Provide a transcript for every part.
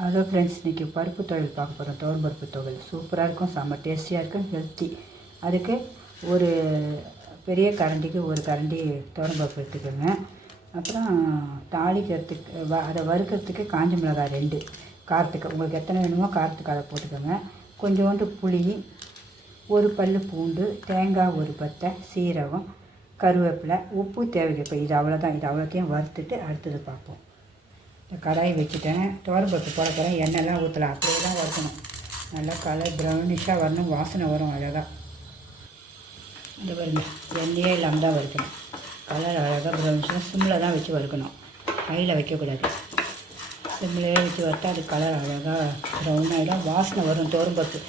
Hello friends, இன்றைக்கி பருப்பு துவையல் பார்க்க போகிறோம். துவரம் பருப்பு துவையல் சூப்பராக இருக்கும், செம்ம டேஸ்டியாக இருக்கும், ஹெல்த்தி. அதுக்கு ஒரு பெரிய கரண்டிக்கு ஒரு கரண்டி துவரம் பருப்பு எடுத்துக்கோங்க. அப்புறம் தாளிக்கிறதுக்கு அதை வறுக்கிறதுக்கு காஞ்ச மிளகாய் 2 காரத்துக்கு உங்களுக்கு எத்தனை வேணுமோ காரத்துக்கு அதை போட்டுக்கோங்க. கொஞ்சோண்டு புளி, ஒரு பல் பூண்டு, தேங்காய் ஒரு பத்தை, சீரகம், கருவேப்பிலை, உப்பு தேவைக்கு. இப்போ இது அவ்வளோதான். இது அவ்வளோத்தையும் வறுத்துட்டு அடுத்தது பார்ப்போம். கடாய் வச்சுட்டேன். துவரம்பருப்பு போட போகிறேன். எண்ணெய்லாம் ஊற்றலாம், அப்படியே தான் வறுக்கணும். நல்லா கலர் ப்ரௌனிஷாக வரணும், வாசனை வரும் அழகாக. இந்த பாருங்க, எண்ணெயே இல்லாமல் தான் வறுக்கணும். கலர் அழகாக ப்ரௌனிஷாக சிம்மில் தான் வச்சு வறுக்கணும், கையில் வைக்கக்கூடாது. சிம்மிலே வச்சு வறுத்தா அது கலர் அழகாக ப்ரௌனாகிடும், வாசனை வரும். துவரம்பருப்பு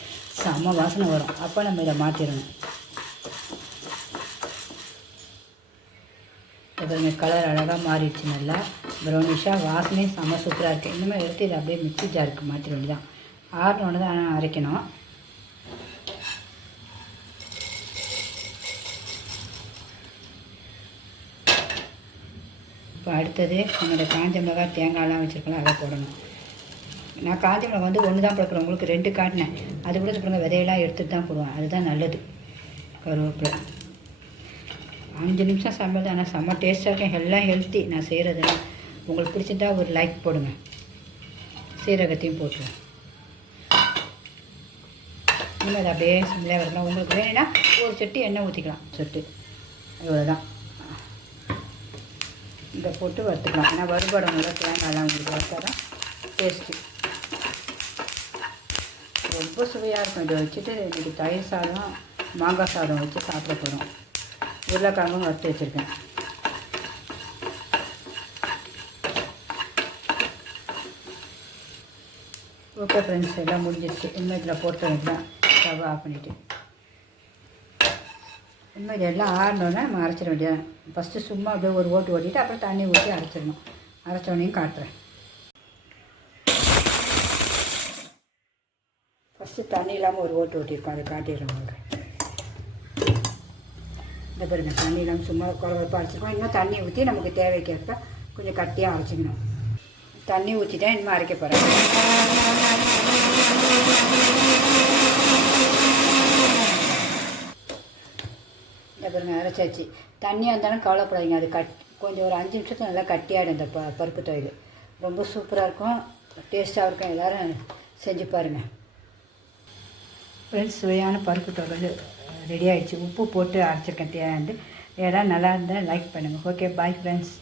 செம்ம வாசனை வரும். அப்போ நம்ம இதை மாற்றிடணும். பாருங்க, கலர் அழகாக மாறிடுச்சு, நல்லா ப்ரௌனிஷாக, வாசனையும் செம்ம சூப்பராக இருக்குது. இனிமேல் எடுத்து இதை அப்படியே மிக்ஸி ஜாருக்கு மாற்றிட வேண்டியதான். ஆறினோட தான் அரைக்கணும். இப்போ அடுத்தது நம்மளோட காஞ்ச மிளகாய், தேங்காயெலாம் வச்சுருக்கலாம், அதை போடணும். நான் காஞ்ச மிளகாய் வந்து ஒன்று தான் போடுறேன், உங்களுக்கு 2 காட்டினேன். அது கூட சொல்லுங்க, விதையெல்லாம் எடுத்துகிட்டு தான் போடுவேன், அதுதான் நல்லது. கருவேப்பிலை 5 நிமிஷம் சமையல் தான், ஆனால் செம்ம டேஸ்ட்டாக இருக்கும், எல்லாம் ஹெல்த்தி. நான் செய்கிறதெல்லாம் உங்களுக்கு பிடிச்சிட்டா ஒரு லைக் போடுங்க. சீரகத்தையும் போட்டுருவேன். இன்னும் அதை அப்படியே சிம்மில் வரலாம். உங்களுக்கு வேணும்னா ஒரு சட்டி எண்ணெய் ஊற்றிக்கலாம், சொட்டு. இவ்வளோதான். இதை போட்டு வறுத்துக்கலாம். ஏன்னா வறுபடம் நல்லா தேங்காயெல்லாம் உங்களுக்கு வறுத்தா தான் டேஸ்ட்டு. ரொம்ப சுவையாக இருக்கும். இதை வச்சுட்டு இன்றைக்கி தயிர் சாதம், மாங்காய் சாதம் வச்சு சாப்பிட போகிறோம். உருளைக்கிழங்கும் வறுத்து வச்சுருக்கேன். ஓகே ஃப்ரெண்ட்ஸ், எல்லாம் முடிஞ்சிடுச்சு. இனிமேல் இதில் போட்டு வேண்டியதான். ஸ்டவ் ஆஃப் பண்ணிவிட்டு இனிமேல் எல்லாம் ஆறினோடனே நம்ம அரைச்சிட வேண்டியதான். ஃபஸ்ட்டு சும்மா அப்படியே ஒரு ஓட்டு ஓட்டிட்டு அப்புறம் தண்ணி ஊற்றி அரைச்சிடணும். அரைச்சோடனையும் காட்டுறேன். ஃபஸ்ட்டு தண்ணி இல்லாமல் ஒரு ஓட்டு ஓட்டியிருக்கோம், அதை காட்டிடுறேன் உங்களுக்கு. இந்த பாருங்க, தண்ணி இல்லாமல் சும்மா குழம்பு அரைச்சிருக்கோம். இன்னும் தண்ணி ஊற்றி நமக்கு தேவைக்கேற்ப கொஞ்சம் கட்டியாக அரைச்சிக்கணும். தண்ணி ஊற்றிட்டேன், இனிமேல் அரைக்க போகிறேன். இந்த பாருங்க, அரைச்சாச்சு. தண்ணியாக இருந்தாலும் கவலைப்படாதீங்க, அது கொஞ்சம் ஒரு 5 நிமிஷத்துக்கு நல்லா கட்டியாகிடும். இந்த பருப்பு துவையல் ரொம்ப சூப்பராக இருக்கும், டேஸ்ட்டாக இருக்கும். எல்லோரும் செஞ்சு பாருங்கள் ஃப்ரெண்ட்ஸ். சுவையான பருப்பு துவையல் ரெடி ஆகிடுச்சு. உப்பு போட்டு அரைச்சிருக்கேன் தேவையானது. ஏதாவது நல்லா இருந்தால் லைக் பண்ணுங்கள். Okay, bye friends.